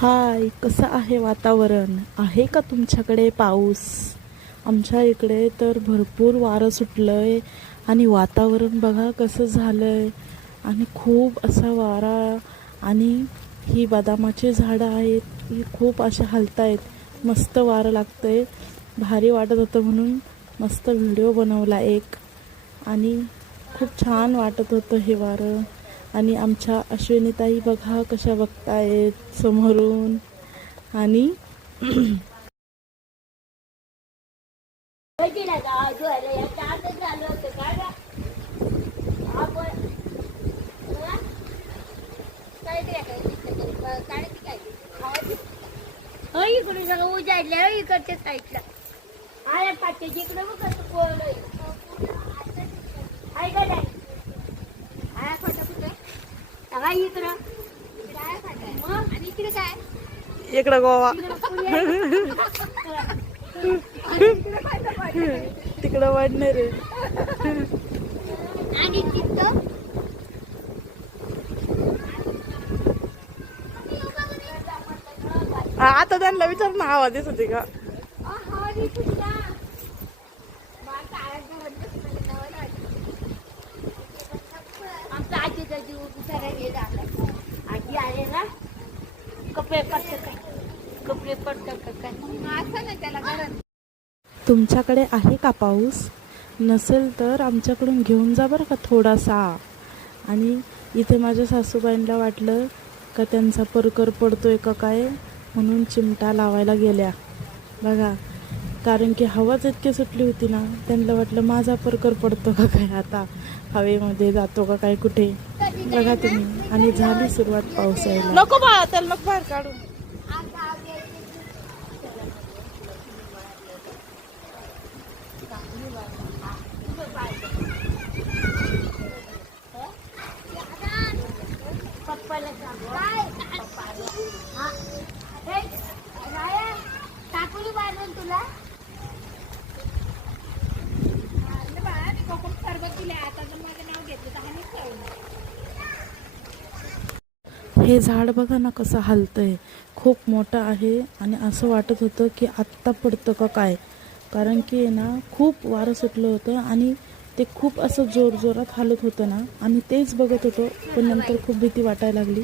हाय, कसं आहे वातावरण? आहे का तुमच्याकडे पाऊस? आमच्या इकडे तर भरपूर वारं सुटलंय आणि वातावरण बघा कसं झालंय. आणि खूप असा वारा आणि ही बदामाची झाडं आहेत, ही खूप अशा हलतायत. मस्त वारं लागतंय. भारी वाटत होतं म्हणून मस्त व्हिडिओ बनवला एक. आणि खूप छान वाटत होतं हे वारं. आणि आमच्या अश्विनीताई बघा कशा बघतायत समोरून. आणि इकडे सगळं उजाडल्या इकडच्या साईडला आया पाठच्या जिकडे बघ कसं कोरड आहे. आहे का नाही? आया फाटा कुठे सगळा इकडं आया फाटा मग आणि इकडे काय इकडं गोवा, तिकडं वाढणार आहे. आणि तिथं आता त्यांना विचार ना, आवाज येत होती का? आमच्या आजीचा जीव बिचारा हे झाला. आजी आहे ना कपडे पडतात काय कपडे पडतात काय असं ना त्याला गरज. तुमच्याकडे आहे का पाऊस? नसेल तर आमच्याकडून घेऊन जा बरं का थोडासा. आणि इथे माझ्या सासूबाईंना वाटलं का त्यांचा परकर पडतोय का काय, म्हणून चिमटा लावायला गेल्या बघा. कारण की हवाच इतकी सुटली होती ना, त्यांना वाटलं माझा परकर पडतो का काय, आता हवेमध्ये जातो का काय कुठे बघा तुम्ही. आणि झाली सुरुवात पाऊस यायला. नको बा, त्याला नको बाहेर काढू. पप्पाला सांग टाकून बांधून तुला हे झाड बघा ना कसं हलतंय. खूप मोठं आहे आणि असं वाटत होतं की आत्ता पडतं का काय. कारण की ना खूप वारं सुटलं होतं आणि ते खूप असं जोरजोरात हालत होतं ना. आणि तेच बघत होतो, पण नंतर खूप भीती वाटायला लागली.